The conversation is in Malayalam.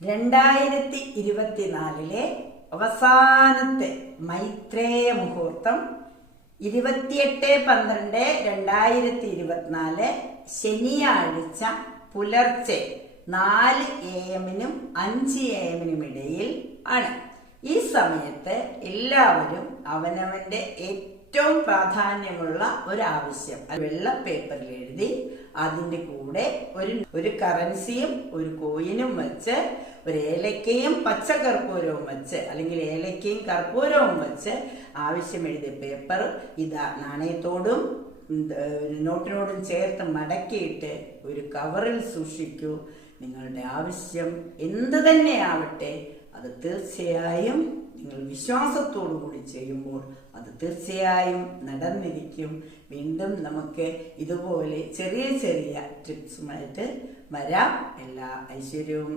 2024 അവസാനത്തെ മൈത്രേയ മുഹൂർത്തം 28/12/2024 ശനിയാഴ്ച പുലർച്ചെ 4 AM 5 AM ഇടയിൽ ആണ്. ഈ സമയത്ത് എല്ലാവരും അവനവന്റെ ഏറ്റവും പ്രാധാന്യമുള്ള ഒരാവശ്യം വെള്ള പേപ്പറിൽ എഴുതി അതിന്റെ കൂടെ ഒരു കറൻസിയും ഒരു കോയിനും വെച്ച് ഒരു ഏലക്കയും പച്ചക്കർപ്പൂരവും വെച്ച് അല്ലെങ്കിൽ ഏലക്കയും കർപ്പൂരവും വെച്ച് ആവശ്യം എഴുതിയ പേപ്പർ ഇതാ നാണയത്തോടും നോട്ടിനോടും ചേർത്ത് മടക്കിയിട്ട് ഒരു കവറിൽ സൂക്ഷിക്കൂ. നിങ്ങളുടെ ആവശ്യം എന്ത് തന്നെ ആവട്ടെ അത് തീർച്ചയായും നിങ്ങൾ വിശ്വാസത്തോടു കൂടി ചെയ്യുമ്പോൾ അത് തീർച്ചയായും നടന്നിരിക്കും. വീണ്ടും നമുക്ക് ഇതുപോലെ ചെറിയ ചെറിയ ടിപ്സുമായിട്ട് വരാം. എല്ലാ ഐശ്വര്യവും